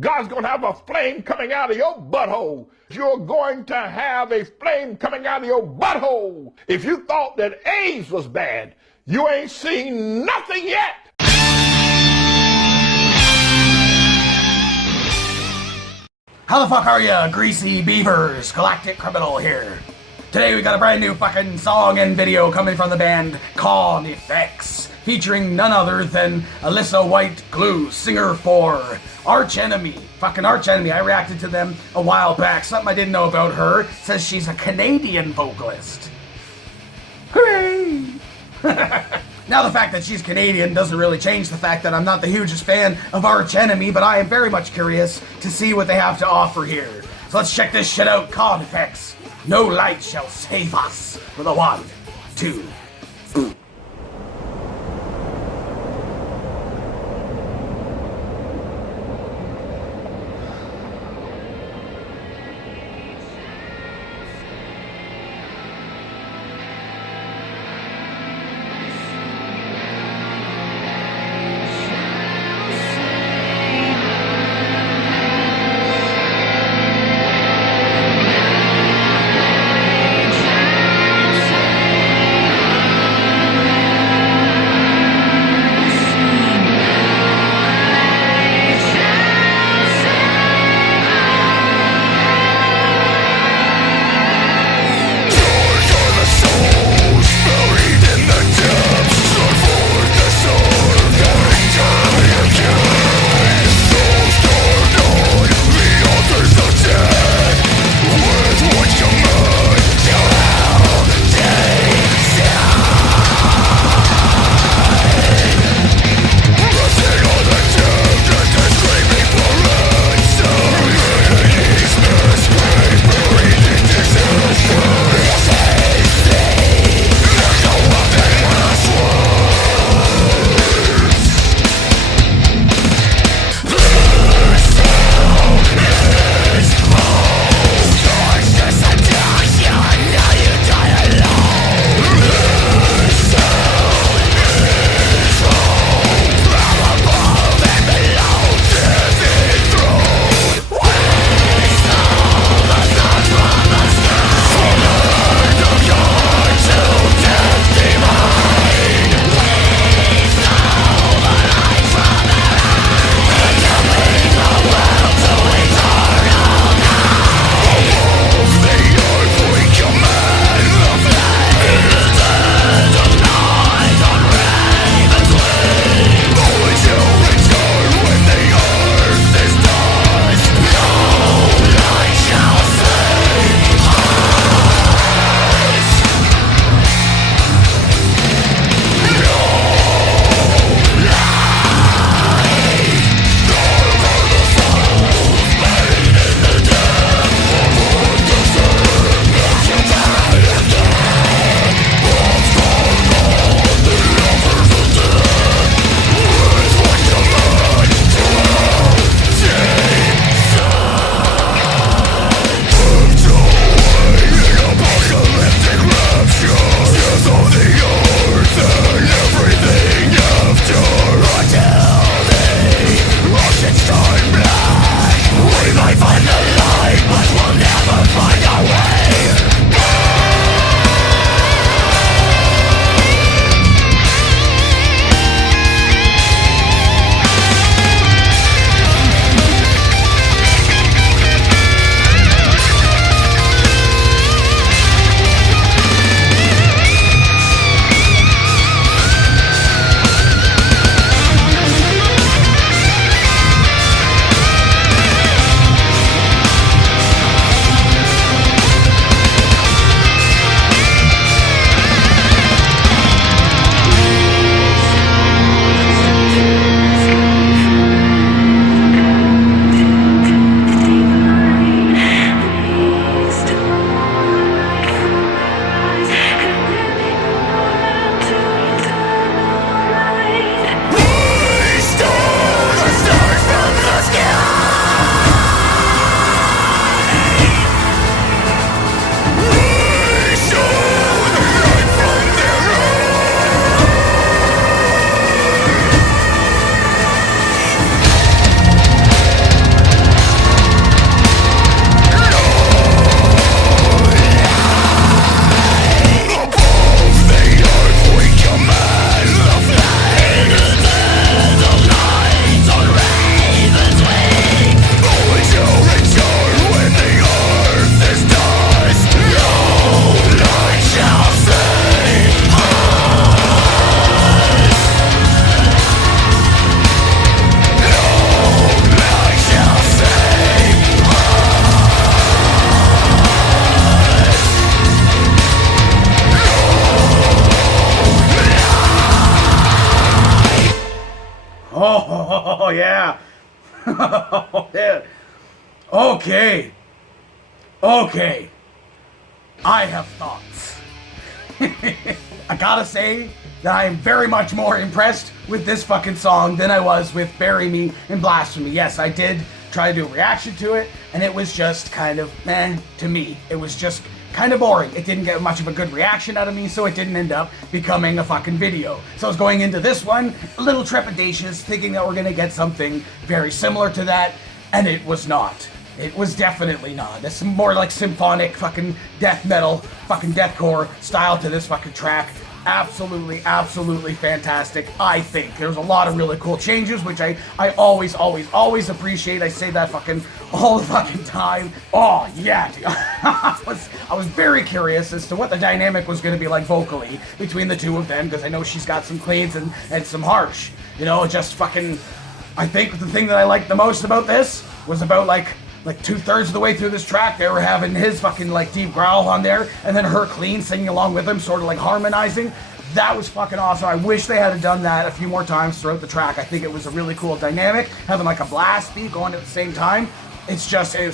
God's going to have a flame coming out of your butthole. You're going to have a flame coming out of your butthole. If you thought that AIDS was bad, you ain't seen nothing yet. How the fuck are ya, greasy beavers? Galactic Criminal here. Today we got a brand new fucking song and video coming from the band CARNIFEX, featuring none other than Alissa White-Gluz, singer for Arch Enemy. Fucking Arch Enemy. I reacted to them a while back. Something I didn't know about her. Says she's a Canadian vocalist. Hooray! Now the fact that she's Canadian doesn't really change the fact that I'm not the hugest fan of Arch Enemy, but I am very much curious to see what they have to offer here. So let's check this shit out. CARNIFEX. No light shall save us. With a 1, 2, boom. yeah. Oh, yeah. Okay. Okay. I have thoughts. I gotta say that I am very much more impressed with this fucking song than I was with Bury Me and Blasphemy. Yes, I did try to do a reaction to it, and it was just kind of meh to me. It was just kind of boring. It didn't get much of a good reaction out of me, so it didn't end up becoming a fucking video. So I was going into this one a little trepidatious, thinking that we're gonna get something very similar to that, and it was not. It was definitely not. It's more like symphonic fucking death metal, fucking deathcore style to this fucking track. Absolutely, absolutely fantastic, I think. There's a lot of really cool changes, which I always appreciate. I say that fucking all the fucking time. Oh, yeah, dude. I was very curious as to what the dynamic was going to be like vocally between the two of them, because I know she's got some cleans and some harsh. You know, just fucking... I think the thing that I liked the most about this was about, like 2/3 of the way through this track, they were having his fucking, like, deep growl on there, and then her clean singing along with him, sort of, like, harmonizing. That was fucking awesome. I wish they had done that a few more times throughout the track. I think it was a really cool dynamic, having, like, a blast beat going at the same time. It's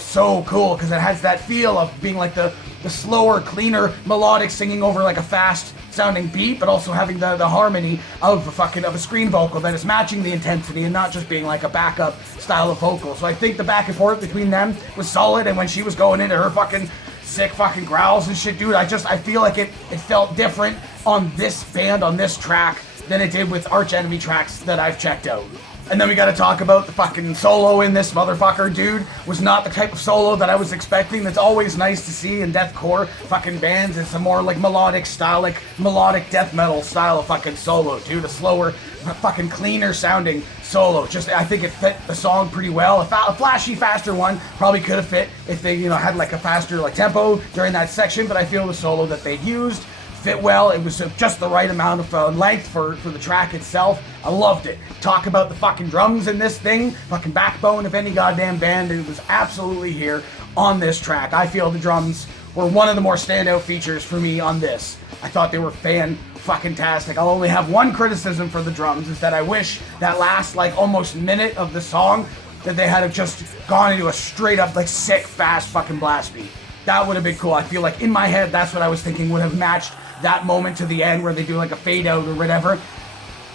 so cool, because it has that feel of being, like, the slower, cleaner, melodic singing over, like, a fast sounding beat, but also having the harmony of a screen vocal that is matching the intensity and not just being like a backup style of vocal. So I think the back and forth between them was solid, and when she was going into her fucking sick fucking growls and shit, dude, I feel like it felt different on this band, on this track, than it did with Arch Enemy tracks that I've checked out. And then we gotta talk about the fucking solo in this motherfucker, dude. Was not the type of solo that I was expecting. That's always nice to see in deathcore fucking bands. It's a more like melodic style, like melodic death metal style of fucking solo, dude. A slower, fucking cleaner sounding solo. I think it fit the song pretty well. A flashy, faster one probably could have fit if they, had like a faster like tempo during that section, but I feel the solo that they used fit well. It was just the right amount of length for the track itself. I loved it. Talk about the fucking drums in this thing. Fucking backbone of any goddamn band. It was absolutely here on this track. I feel the drums were one of the more standout features for me on this. I thought they were fan-fucking-tastic. I'll only have one criticism for the drums, is that I wish that last, like, almost minute of the song that they had just gone into a straight-up, like, sick, fast fucking blast beat. That would have been cool. I feel like in my head, that's what I was thinking would have matched that moment to the end where they do like a fade out or whatever.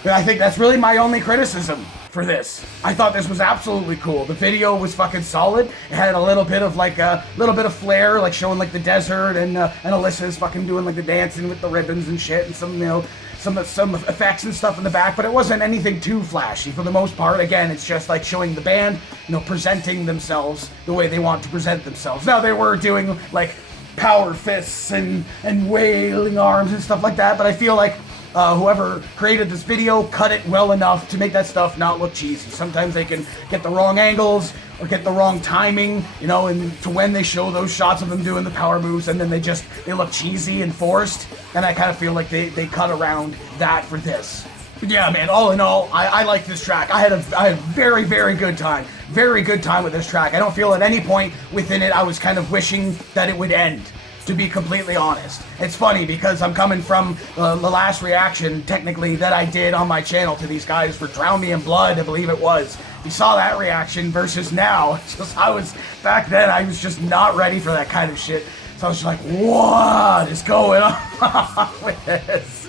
But I think that's really my only criticism for this. I thought this was absolutely cool. The video was fucking solid. It had a little bit of flair, like showing like the desert, and Alyssa's fucking doing like the dancing with the ribbons and shit, and some effects and stuff in the back, but it wasn't anything too flashy for the most part. Again, it's just like showing the band, presenting themselves the way they want to present themselves. Now, they were doing like power fists and wailing arms and stuff like that, but I feel like whoever created this video cut it well enough to make that stuff not look cheesy. Sometimes they can get the wrong angles or get the wrong timing, and to when they show those shots of them doing the power moves, and then they look cheesy and forced, and I kind of feel like they cut around that for this. But yeah, man, all in all, I like this track. I had a very, very good time. Very good time with this track. I don't feel at any point within it I was kind of wishing that it would end, to be completely honest. It's funny because I'm coming from the last reaction, technically, that I did on my channel to these guys for Drown Me in Blood, I believe it was. You saw that reaction versus now. Back then, I was just not ready for that kind of shit. So I was just like, what is going on with this?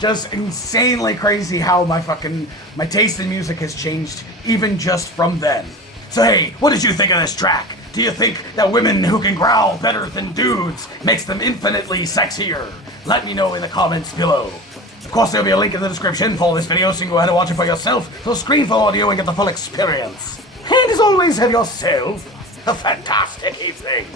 Just insanely crazy how my taste in music has changed even just from then. So hey, what did you think of this track? Do you think that women who can growl better than dudes makes them infinitely sexier? Let me know in the comments below. Of course, there'll be a link in the description for this video, so you can go ahead and watch it for yourself. So screen for audio and get the full experience. And as always, have yourself a fantastic evening.